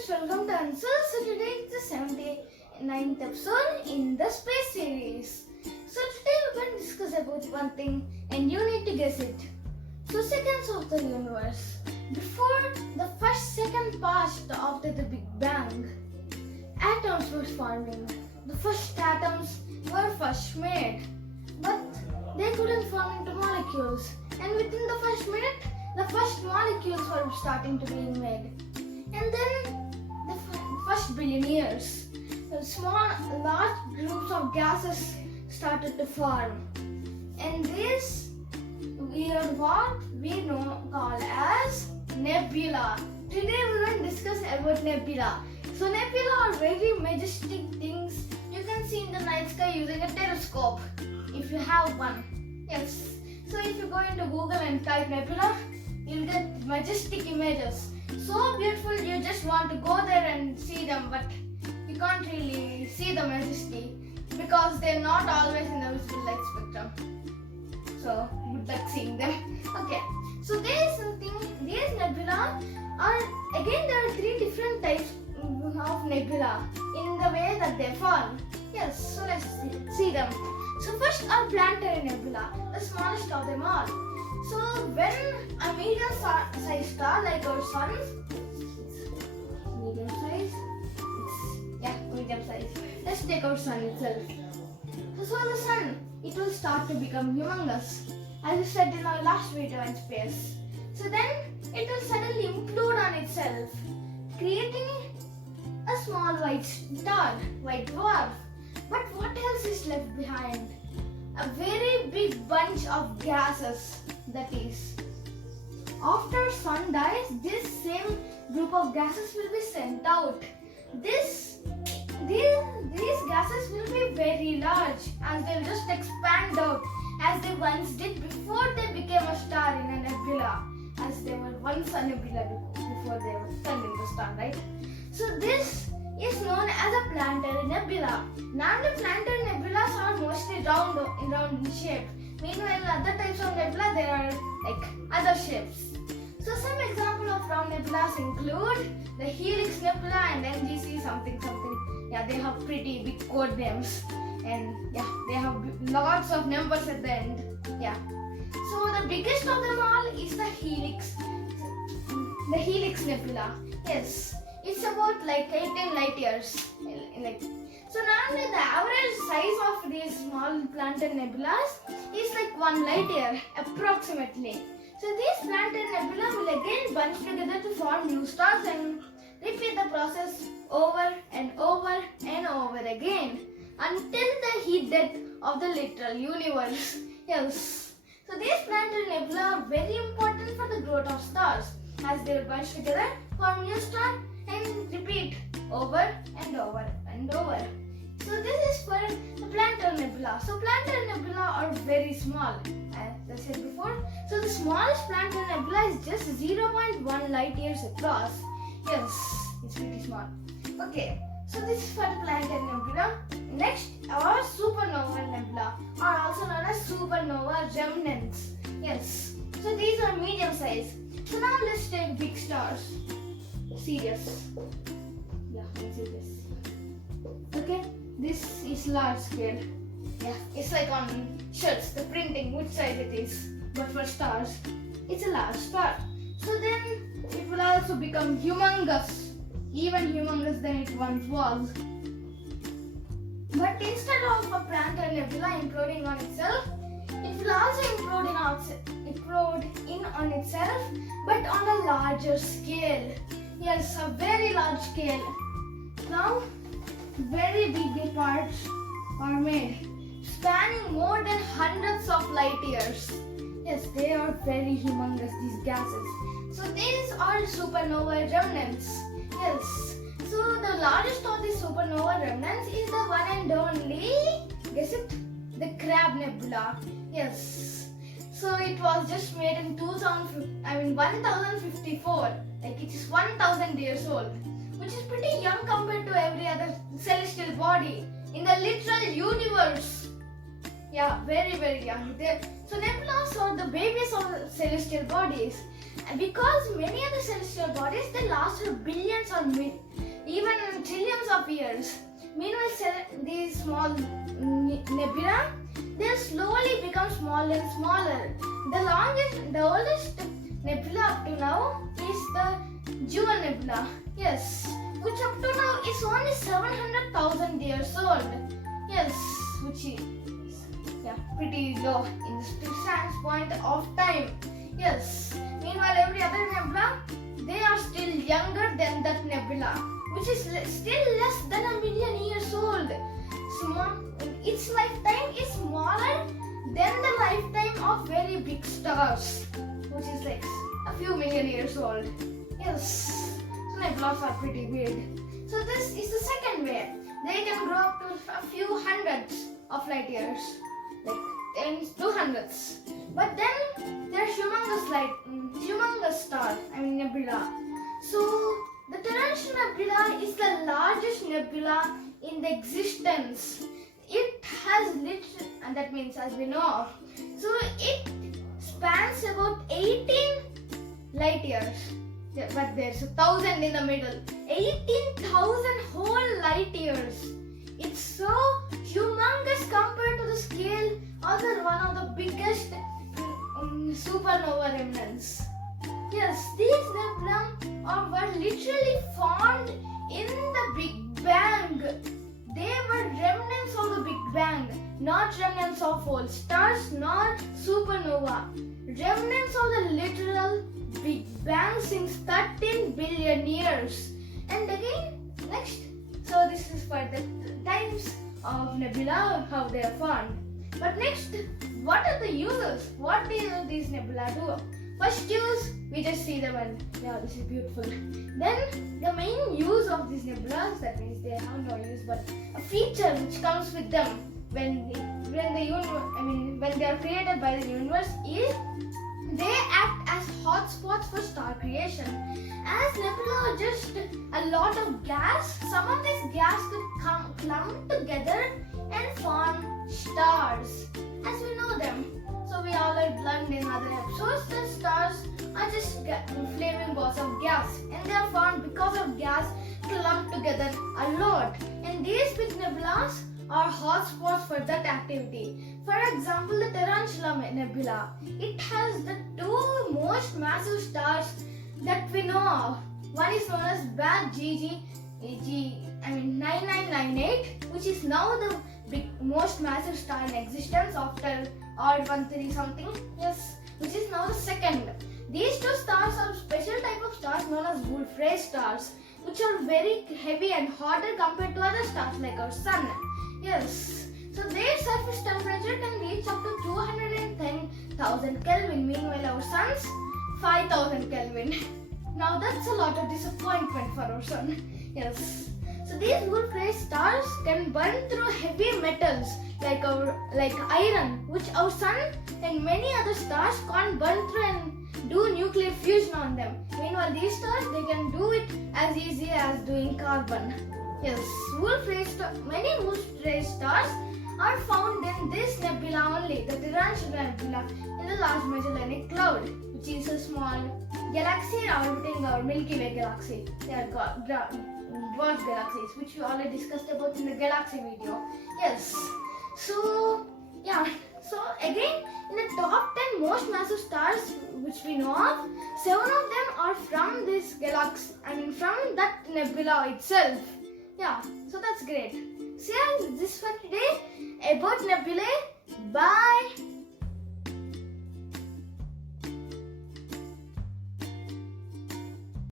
friends, welcome to Answer. So today is the 79th episode in the space series. So today we're going to discuss about one thing and you need to guess it. So seconds of the universe. Before the first second passed after the Big Bang, atoms were forming. The first atoms were first made, but they couldn't form into molecules. And within the first minute, the first molecules were starting to be made. And then the first billion years, large groups of gases started to form. And this we are what we know called as nebula. Today we will discuss about nebula. So nebula are very majestic things you can see in the night sky using a telescope if you have one. Yes. So if you go into Google and type nebula, you'll get majestic images. So beautiful, you just want to go there and see them, but you can't really see the majesty because they're not always in the visible light spectrum. So good luck seeing them. Okay, so there is something, these nebula are, again there are three different types of nebula in the way that they form. Yes, so let's see them. So first are planetary nebula, the smallest of them all. So when a medium-sized star like our sun, medium size. Let's take our sun itself. So the sun, it will start to become humongous, as we said in our last video in space. So then it will suddenly implode on itself, creating a small white star, white dwarf. But what else is left behind? A very big bunch of gases. That is, after sun dies, this same group of gases will be sent out. These gases will be very large as they will just expand out as they once did before they became a star in a nebula, as they were once a nebula before they were turned into a star, right? So this is known as a planetary nebula. Now the planetary nebulas are mostly round in shape. Meanwhile, other types of nebula, there are like other shapes. So some examples of round nebulas include the Helix Nebula and NGC something. Yeah, they have pretty big code names, and yeah, they have lots of numbers at the end. Yeah. So the biggest of them all is the Helix Nebula. Yes, it's about like 18 light years. So normally the average size of these small planetary nebulas is like 1 light year approximately. So these planetary nebula will again bunch together to form new stars and repeat the process over and over and over again until the heat death of the literal universe. Yes. So these planetary nebula are very important for the growth of stars as they will bunch together, form new star and repeat over and over and over. So this is for the planetary nebula. So planetary nebula are very small, as I said before. So the smallest planetary nebula is just 0.1 light years across. Yes, it's pretty small. Okay, so this is for the planetary nebula. Next, our supernova nebula are also known as supernova remnants. Yes, so these are medium size. So now let's take big stars. Serious. Yeah, I'm serious. Okay. This is large scale. Yeah, it's like on shirts, the printing, which size it is. But for stars, it's a large star. So then it will also become humongous, even humongous than it once was. But instead of a planetary nebula imploding on itself, it will also implode in on itself, but on a larger scale. Yes, a very large scale. Now, very big parts are made, spanning more than hundreds of light years. Yes, they are very humongous, these gases. So these are supernova remnants. Yes. So the largest of these supernova remnants is the one and only, guess it, the Crab Nebula. Yes. So it was just made in 1054. Like it is 1000 years old, which is pretty young compared to every other celestial body in the literal universe. Yeah, very, very young. So nebulas are the babies of celestial bodies. And because many other celestial bodies, they last for billions or even trillions of years. Meanwhile, these small nebula, they slowly become smaller and smaller. The oldest nebula up to now is the Jewel Nebula. Yes, which up to now is only 700,000 years old. Yes, which is pretty low in the standpoint of time. Yes. Meanwhile, every other nebula, they are still younger than that nebula, which is still less than 1,000,000 years old. Its lifetime is smaller than the lifetime of very big stars, which is like a few million years old. Yes, so nebulas are pretty big. So this is the second way. They can grow up to a few hundreds of light years, like tens to hundreds. But then there are humongous star, nebula. So the Terran Nebula is the largest nebula in the existence. It has and that means as we know. So it spans about 18 light years. But there's 1,000 in the middle. 18,000 whole light years. It's so humongous compared to the scale of one of the biggest supernova remnants. Yes, these nebula were literally formed in the Big Bang. They were remnants of the Big Bang, not remnants of whole stars, not supernova. Remnants of the literal Big Bang since 13 billion years. And again, next. So this is for the times of nebula, how they are formed. But next, what are the uses? What do these nebula do? First use, we just see them and this is beautiful. Then the main use of these nebulas, that means they have no use, but a feature which comes with them when they are created by the universe is they act as hotspots for star creation. As nebula are just a lot of gas, some of this gas could clump together and form stars as we know them. So we already learned in other episodes that stars are just flaming balls of gas, and they are formed because of gas clumped together a lot. And these big nebulas are hotspots for that activity. For example, the Tarantula Nebula. It has the two most massive stars that we know of. One is known as BAG 9998, which is now the most massive star in existence after odd 130 something. Yes, which is now the second. These two stars are special type of stars known as Wolf-Rayet stars, which are very heavy and hotter compared to other stars like our sun. Yes, so their surface temperature can reach up to 210,000 Kelvin. Meanwhile, our sun's 5,000 Kelvin. Now that's a lot of disappointment for our sun. Yes. So these Wolf-Rayet stars can burn through heavy metals like iron, which our sun and many other stars can't burn through and do nuclear fusion on them. Meanwhile, these stars, they can do it as easy as doing carbon. Yes, many Wolf-Rayet stars are found in this nebula only, the Tarantula Nebula, in the Large Magellanic Cloud, which is a small galaxy orbiting our Milky Way galaxy. They are dwarf galaxies, which we already discussed about in the galaxy video. Yes. So again, in the top 10 most massive stars which we know of, 7 of them are from this galaxy, from that nebula itself. Yeah, so that's great. So yeah, this for today about nebulae. Bye.